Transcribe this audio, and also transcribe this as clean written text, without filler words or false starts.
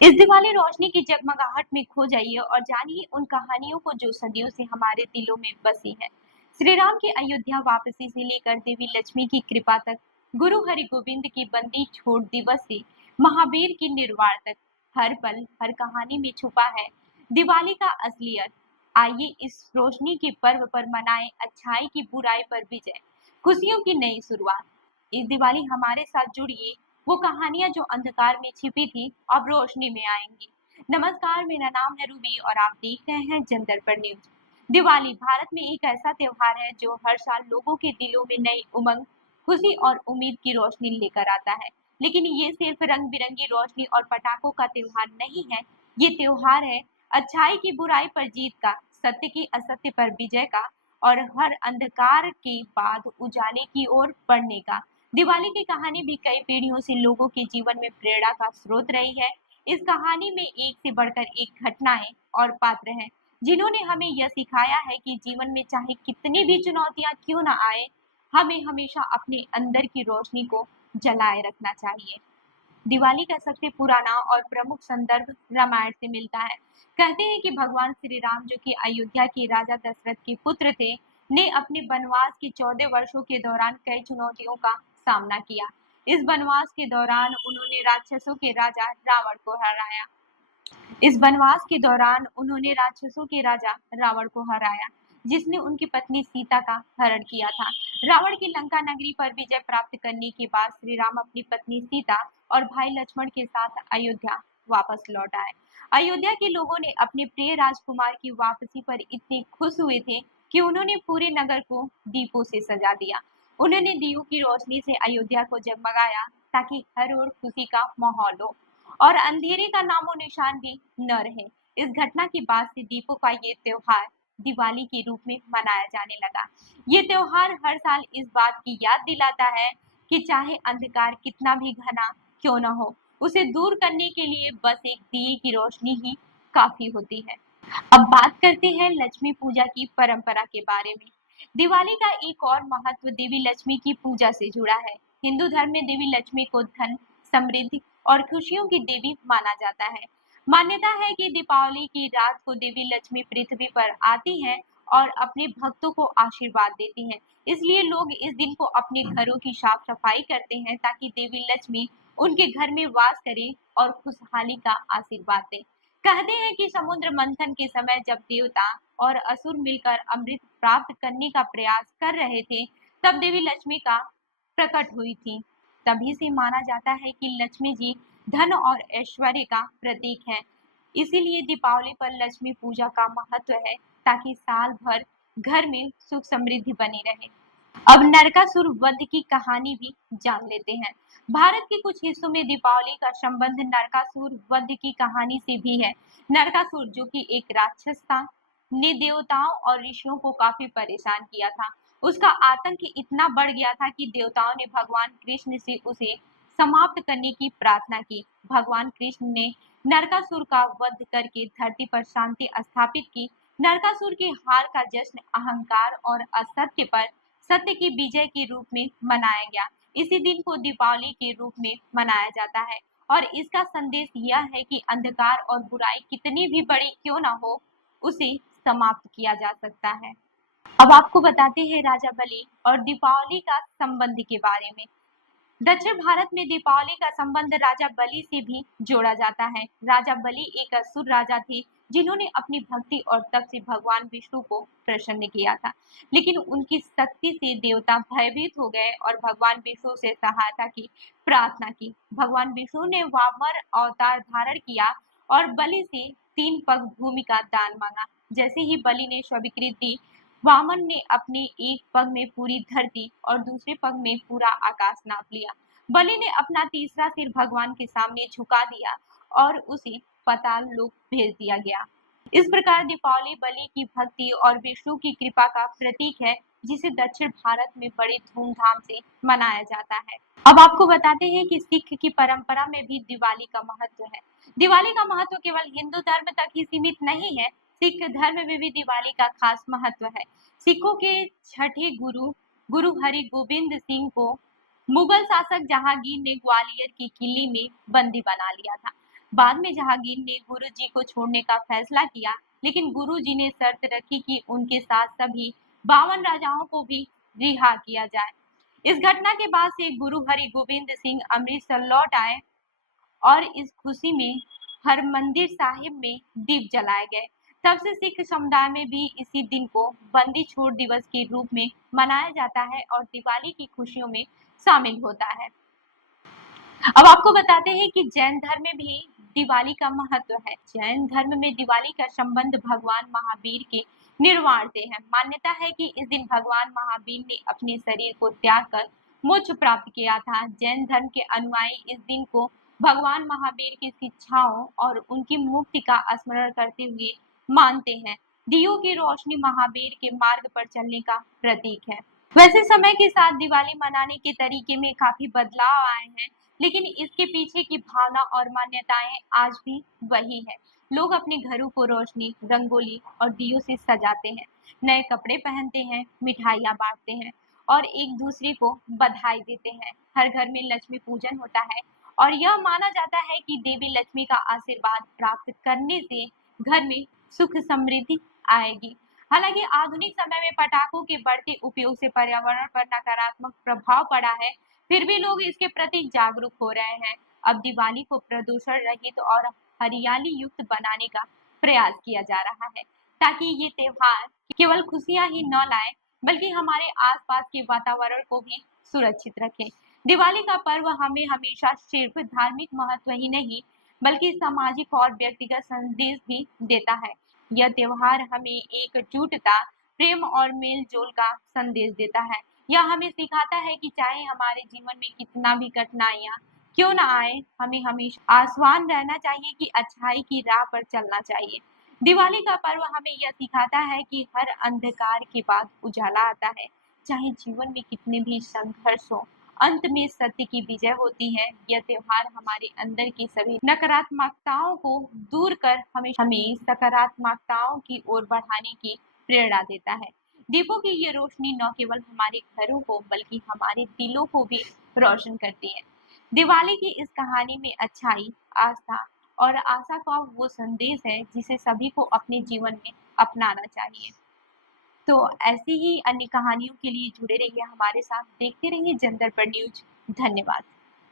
इस दिवाली रोशनी की जगमगाहट में खो जाइए और जानिए उन कहानियों को जो सदियों से हमारे दिलों में बसी है। श्री राम की अयोध्या वापसी से लेकर देवी लक्ष्मी की कृपा तक, गुरु हरि गोविंद की बंदी छोड़ दिवस से महावीर की निर्वाण तक, हर पल हर कहानी में छुपा है दिवाली का असलियत। आइए इस रोशनी के पर्व पर मनाएं अच्छाई की बुराई पर विजय, खुशियों की नई शुरुआत। इस दिवाली हमारे साथ जुड़िए, वो कहानियां जो अंधकार में छिपी थी अब रोशनी में आएंगी। नमस्कार, मेरा नाम है रूबी और आप देख रहे हैं जनदर्पण न्यूज। दिवाली भारत में एक ऐसा त्योहार है जो हर साल लोगों के दिलों में नई उमंग, खुशी और उम्मीद की रोशनी लेकर आता है। लेकिन ये सिर्फ रंग बिरंगी रोशनी और पटाखों का त्योहार नहीं है, ये त्योहार है अच्छाई की बुराई पर जीत का, सत्य की असत्य पर विजय का और हर अंधकार के बाद उजाले की ओर बढ़ने का। दिवाली की कहानी भी कई पीढ़ियों से लोगों के जीवन में प्रेरणा का स्रोत रही है। इस कहानी में एक से बढ़कर एक घटनाएं और पात्र हैं जिन्होंने हमें यह सिखाया है कि जीवन में चाहे कितनी भी चुनौतियां क्यों ना आए, हमें हमेशा अपने अंदर की रोशनी को जलाए रखना चाहिए। दिवाली का सबसे पुराना और प्रमुख संदर्भ रामायण से मिलता है। कहते हैं कि भगवान श्री राम, जो कि अयोध्या के राजा दशरथ के पुत्र थे, ने अपने वनवास के 14 वर्षों के दौरान कई चुनौतियों का सामना किया। इस वनवास के दौरान उन्होंने राक्षसों के राजा रावण को हराया। इस वनवास के दौरान उन्होंने राक्षसों के राजा रावण को हराया, जिसने उनकी पत्नी सीता का हरण किया था। रावण की लंका नगरी पर विजय प्राप्त करने के बाद श्री राम अपनी पत्नी सीता और भाई लक्ष्मण के साथ अयोध्या वापस लौट आए। अयोध्या के लोगों ने अपने प्रिय राजकुमार की वापसी पर इतने खुश हुए थे कि उन्होंने पूरे नगर को दीपों से सजा दिया। उन्होंने दियों की रोशनी से अयोध्या को जगमगाया ताकि हर ओर खुशी का माहौल हो और अंधेरे का नामो निशान भी न रहे। इस घटना के बाद से दीपों का ये त्योहार दिवाली के रूप में मनाया जाने लगा। ये त्योहार हर साल इस बात की याद दिलाता है कि चाहे अंधकार कितना भी घना क्यों न हो, उसे दूर करने के लिए बस एक दिए की रोशनी ही काफी होती है। अब बात करते हैं लक्ष्मी पूजा की परंपरा के बारे में। दिवाली का एक और महत्व देवी लक्ष्मी की पूजा से जुड़ा है। हिंदू धर्म में देवी लक्ष्मी को धन, समृद्धि और खुशियों की देवी माना जाता है। मान्यता है कि दीपावली की रात को देवी लक्ष्मी पृथ्वी पर आती हैं और अपने भक्तों को आशीर्वाद देती हैं। इसलिए लोग इस दिन को अपने घरों की साफ सफाई करते हैं ताकि देवी लक्ष्मी उनके घर में वास करे और खुशहाली का आशीर्वाद दे। कहते हैं कि समुद्र मंथन के समय जब देवता और असुर मिलकर अमृत प्राप्त करने का प्रयास कर रहे थे, तब देवी लक्ष्मी का प्रकट हुई थी। तभी से माना जाता है कि लक्ष्मी जी धन और ऐश्वर्य का प्रतीक है। इसीलिए दीपावली पर लक्ष्मी पूजा का महत्व है ताकि साल भर घर में सुख समृद्धि बनी रहे। अब नरकासुर वध की कहानी भी जान लेते हैं। भारत के कुछ हिस्सों में दीपावली का संबंध नरकासुर वध की कहानी से भी है। नरकासुर, जो कि एक राक्षस था, ने देवताओं और ऋषियों को काफी परेशान किया था। उसका आतंक इतना बढ़ गया था कि देवताओं ने भगवान कृष्ण से उसे समाप्त करने की प्रार्थना की। भगवान कृष्ण ने नरकासुर का वध करके धरती पर शांति स्थापित की। नरकासुर की हार का जश्न अहंकार और असत्य पर सत्य की विजय के रूप में मनाया गया। इसी दिन को दीपावली के रूप में मनाया जाता है और इसका संदेश यह है कि अंधकार और बुराई कितनी भी बड़ी क्यों ना हो, उसे समाप्त किया जा सकता है। अब आपको बताते हैं राजा बलि और दीपावली का संबंध के बारे में। दक्षिण भारत में दीपावली का संबंध राजा बलि से भी जोड़ा जाता है। राजा बलि एक असुर राजा थे जिन्होंने अपनी भक्ति और तप से भगवान विष्णु को प्रसन्न किया था। लेकिन उनकी शक्ति से देवता भयभीत हो गए और भगवान विष्णु से सहायता की प्रार्थना की। भगवान विष्णु ने वामन अवतार धारण किया और बलि से 3 पग भूमि का दान मांगा। जैसे ही बलि ने स्वीकृति दी, वामन ने अपने एक पग में पूरी धरती और दूसरे पग में पूरा आकाश नाप लिया। बलि ने अपना तीसरा सिर भगवान के सामने झुका दिया और उसे पाताल लोक भेज दिया गया। इस प्रकार दीपावली बलि की भक्ति और विष्णु की कृपा का प्रतीक है, जिसे दक्षिण भारत में बड़े धूमधाम से मनाया जाता है। अब आपको बताते हैं कि सिख की परंपरा में भी दिवाली का महत्व है। दिवाली का महत्व केवल हिंदू धर्म तक ही सीमित नहीं है, सिख धर्म में भी दिवाली का खास महत्व है। सिखों के छठे गुरु गुरु हरि गोविंद सिंह को मुगल शासक जहांगीर ने ग्वालियर की किले में बंदी बना लिया था। बाद में जहांगीर ने गुरु जी को छोड़ने का फैसला किया, लेकिन गुरु जी ने शर्त रखी कि उनके साथ सभी 52 राजाओं को भी रिहा किया जाए। इस घटना के बाद से गुरु हरिगोबिंद सिंह अमृतसर लौट आए और इस खुशी में हरमंदिर साहिब में दीप जलाए गए। तब से सिख समुदाय में भी इसी दिन को बंदी छोड़ दिवस के रूप में मनाया जाता है और दिवाली की खुशियों में शामिल होता है। अब आपको बताते हैं कि जैन धर्म में भी दिवाली का महत्व है। जैन धर्म में दिवाली का संबंध भगवान महावीर के निर्वाण से है। मान्यता है कि इस दिन भगवान महावीर ने अपने शरीर को त्याग कर मोक्ष प्राप्त किया था। जैन धर्म के अनुयायी इस दिन को भगवान महावीर की शिक्षाओं और उनकी मुक्ति का स्मरण करते हुए मानते हैं। दियों की रोशनी महावीर के मार्ग पर चलने का प्रतीक है। वैसे समय के साथ दिवाली मनाने के तरीके में काफी बदलाव आए हैं, लेकिन इसके पीछे की भावना और मान्यताएं आज भी वही है। लोग अपने घरों को रोशनी, रंगोली और दियों से सजाते हैं, नए कपड़े पहनते हैं, मिठाइयाँ बांटते हैं और एक दूसरे को बधाई देते हैं। हर घर में लक्ष्मी पूजन होता है और यह माना जाता है कि देवी लक्ष्मी का आशीर्वाद प्राप्त करने से घर में सुख समृद्धि आएगी। हालांकि आधुनिक समय में पटाखों के बढ़ते उपयोग से पर्यावरण पर नकारात्मक प्रभाव पड़ा है, फिर भी लोग इसके प्रति जागरूक हो रहे हैं। अब दिवाली को प्रदूषण रहित और हरियाली युक्त बनाने का प्रयास किया जा रहा है, ताकि ये त्योहार केवल खुशियां ही न लाए, बल्कि हमारे आसपास के वातावरण को भी सुरक्षित रखे। दिवाली का पर्व हमें हमेशा सिर्फ धार्मिक महत्व ही नहीं, बल्कि सामाजिक और व्यक्तिगत संदेश भी देता है। यह त्योहार हमें एकजुटता, प्रेम और मेल जोल का संदेश देता है। यह हमें सिखाता है कि चाहे हमारे जीवन में कितना भी कठिनाइयाँ क्यों ना आए, हमें हमेशा आश्वान रहना चाहिए कि अच्छाई की राह पर चलना चाहिए। दिवाली का पर्व हमें यह सिखाता है कि हर अंधकार के बाद उजाला आता है। चाहे जीवन में कितने भी संघर्ष हो, अंत में सत्य की विजय होती है। यह त्योहार हमारे अंदर की सभी नकारात्मकताओं को दूर कर हमें सकारात्मकताओं की ओर बढ़ाने की प्रेरणा देता है। दीपों की ये रोशनी न केवल हमारे घरों को बल्कि हमारे दिलों को भी रोशन करती है। दिवाली की इस कहानी में अच्छाई, आस्था और आशा का वो संदेश है जिसे सभी को अपने जीवन में अपनाना चाहिए। तो ऐसी ही अन्य कहानियों के लिए जुड़े रहिए हमारे साथ, देखते रहिए जनदर्पण न्यूज। धन्यवाद।